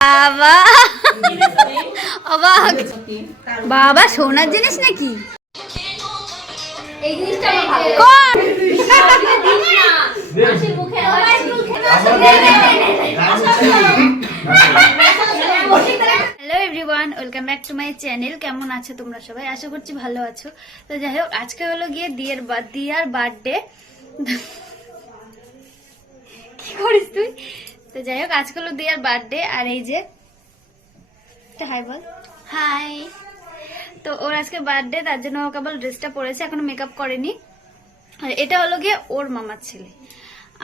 বাবা অবাক, বাবা সোনার জিনিস নাকি? এই জিনিসটা আমার hello everyone, welcome back to my channel. কেমন আছো তোমরা সবাই? আশা করছি ভালো আছো। তো যাই হোক, আজকে হলো গিয়ে দিয়ার বার্থডে। কি করিস তুই? তো যাই হোক, আজকে হলো দিয়ার বার্থডে। আর এই যে হাই বল, হাই। তো ওর আজকে বার্থডে, তার জন্য ও কেবল ড্রেসটা পরেছে, এখনো মেকআপ করেনি। আর এটা হলো গিয়ে ওর মামার ছেলে।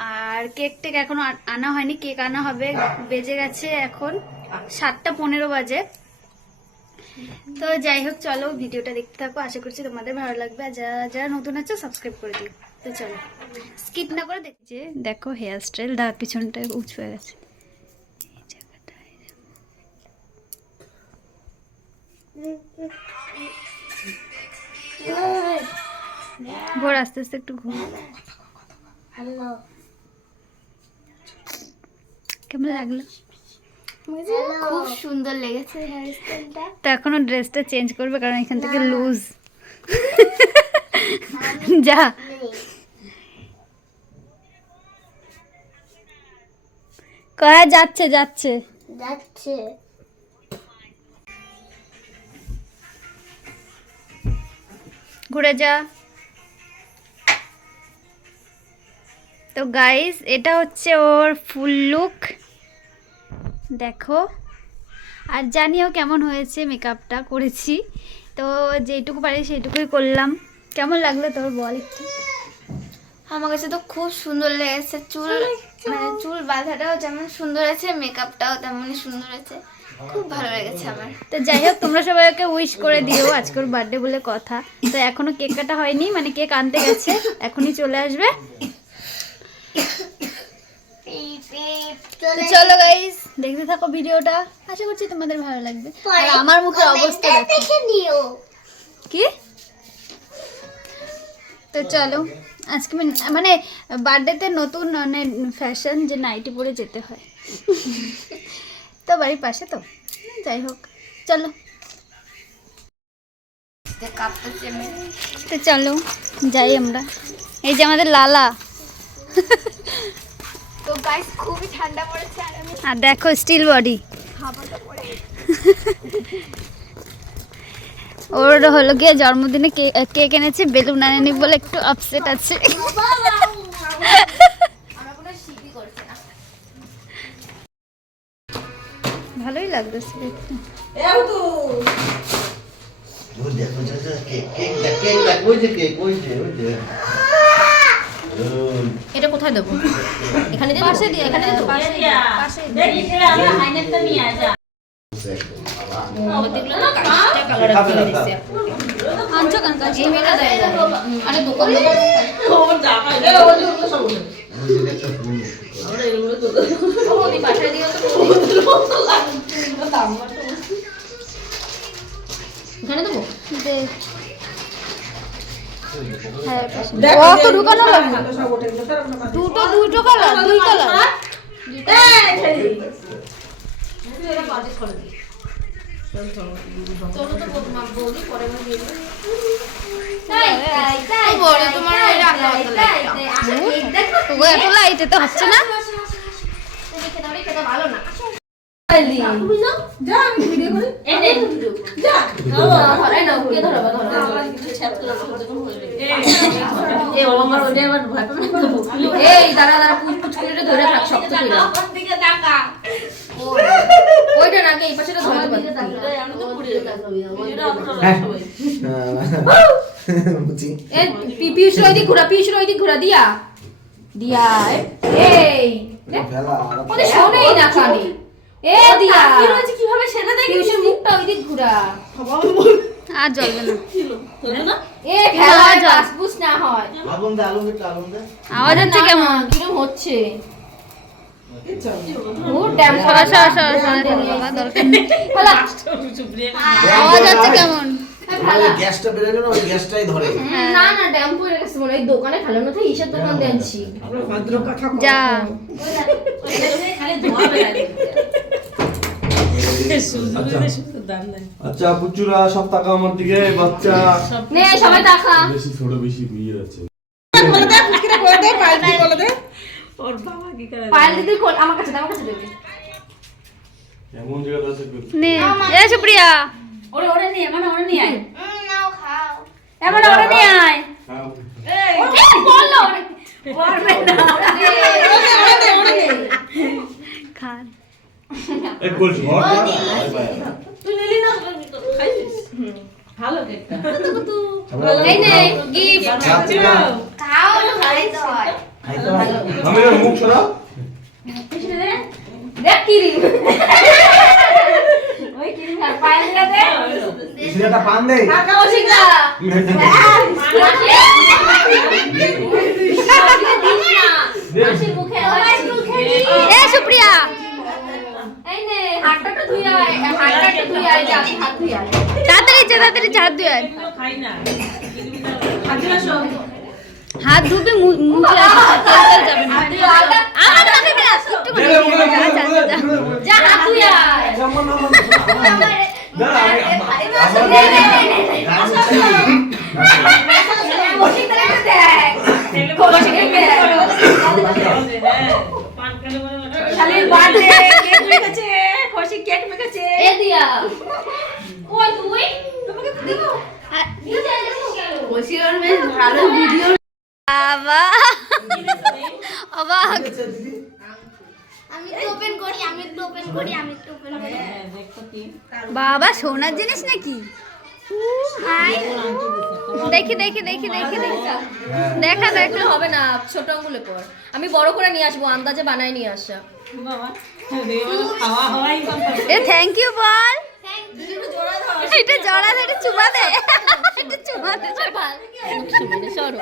আর কেক টেক এখনো আনা হয়নি, কেক আনা হবে। বেজে গেছে এখন 7:15 বাজে। তো যাই হোক, চলো ভিডিওটা দেখতে থাকো, আশা করছি তোমাদের ভালো লাগবে। আর যারা নতুন আছে সাবস্ক্রাইব করে দিও। তো চলো স্কিপ না করে দেখছি। দেখো হেয়ার স্টাইল, দাঁত পিছনটা উঁচু হয়ে গেছে। ঘোর আস্তে আস্তে, একটু ঘোর। কেমন লাগলো? খুব সুন্দর লেগেছে হেয়ার স্টাইলটা। তো এখনো ড্রেসটা চেঞ্জ করবে, কারণ এখান থেকে লুজ। যা কয়া যাচ্ছে যাচ্ছে যাচ্ছে। ঘুরে যা। তো গাইস, এটা হচ্ছে ওর ফুল লুক, দেখো। আর জানিও কেমন হয়েছে, মেকআপটা করেছি তো যেটুকু পারি সেইটুকুই করলাম। কেমন লাগলো তোর বল একটু? আমার কাছে তো খুব সুন্দর লেগেছে। চুল বাঁধাটাও যেমন সুন্দর আছে, মেকআপটাও তেমনই সুন্দর আছে। খুব ভালো লেগেছে আমার। তো যাই হোক, তোমরা সবাই ওকে উইশ করে দিও, আজকে ওর বার্থডে বলে কথা। তো এখনো কেক কাটা হয়নি, মানে কেক আনতে গেছে, এখনই চলে আসবে। চলো গাইস, দেখতে থাকো ভিডিওটা, আশা করছি তোমাদের ভালো লাগবে। আর আমার মুখের অবস্থা দেখে নিও কি। তো চলো, আজকে মানে বার্থডেতে নতুন মানে ফ্যাশন যে নাইটি পরে যেতে হয়। তো বাড়ির পাশে তো, যাই হোক চলো। তো চলো যাই আমরা। এই যে আমাদের লালা। তো গাইস, খুবই ঠান্ডা পড়েছে। আর দেখো স্টিল বডি। ওর হলো গিয়ে জন্মদিনে কেক এনেছে, বেলুন আনেনি বলে একটু আপসেট আছে। ভালোই লাগতেছে দেখতে। এটা কোথায় দেবো? এখানে পাশে দিয়ে, এখানে পাশে দিয়ে। আনছো কেন কাজ? আরে দোকান এখানে দেবো। হ্যাঁ, তো ঢুকানো লাগবে। দুটো কালার, দুই কালার। এত লাইটে তো হচ্ছে না। ধরে থাক, শক্ত করে ওইটা নাকি এই পাশে পিছু ওই দিক ঘোরা, পিছু ওই দিক ঘোরা। দিয়া দিয়া এই ওদের শোনেই না কানে। এ দিয়া কিভাবে সেটা দেখি, পিছুর মুখটা ওই দিক ঘোরা। আর জ্বলবে না। এ খেলা বাসবুস না হয়। আওয়াজ হচ্ছে কেমন? কিরম হচ্ছে? আওয়াজ হচ্ছে কেমন? গ্যাসটা বের হলো না, ওই গ্যাসটাই ধরে। না না, ড্যাম পড়ে গেছে মনে হয়। দোকানে খালানো তো ঈশার দোকান দেনছি। যা আচ্ছা পুচুরা সব টাকা আমার দিকে বাচ্চা নে সবাই দেখা বেশি ছোট বেশি বিয়ে আছে পায়েল দিদি আমার কাছে দে, আমার কাছে দেবে এমন জায়গা আছে নে এ সুপ্রিয়া ওরে ওরে নিয়ে মানে ওরে নিয়ে আয় নাও খাও এমন ওরে নিয়ে আয় খাও। বললো ওরে খান এক গোল ঝড় এই নে গিফট খাও খাই তো হয় আমি না মুখ সরা দেখ কি রিং ওই কি রিং পায়েল দে সেটা পান দে কাকা ওশিকা মাসি মুখে এ সুপ্রিয়া এই নে হাতটা একটু ধুই আয় হাতটা একটু ধুই আয় যা হাত ধুই আয় তাড়াতাড়ি হাত ধুয়ে আয়। হাত ধুবে মুখে যাবে না আমার কাছে দে একটু করে যা হাত ধুই আয় ওশিকা দেখ শালির বার্থডে কেক মেখেছে খুশি কেক মেখেছে এ দিয়া কই তুই তোমাকে দিব খুশি আর মে ভালো ভিডিও বাবা অবাক আমি একটু ওপেন করি আমি একটু ওপেন করি বাবা সোনার জিনিস নাকি দেখি দেখা হবে না ছোট আঙ্গুলে পর আমি বড় করে নিয়ে আসবো আন্দাজে বানাই নিয়ে আসা এ থ্যাংক ইউ বল এটা জড়া ধরে চুমা দে এটা চুমা দে সরো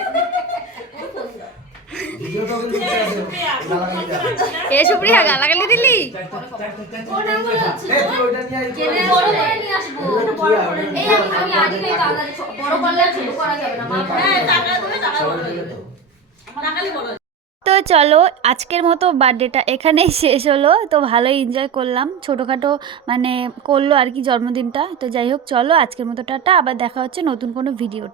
এ সুপ্রিয়া গালাগালি দিলি বড় করে নিয়ে আসবো এই আমি আগে নেই তো আন্দাজে বড় করলে আর ছোট করা যাবে না মা টাকা দেবে টাকা বড় তো চলো আজকের মতো বার্থডেটা এখানেই শেষ হলো। তো ভালোই এনজয় করলাম, ছোটোখাটো মানে করলো আর কি জন্মদিনটা। তো যাই হোক চলো আজকের মতো টাটা, আবার দেখা হচ্ছে নতুন কোনো ভিডিও।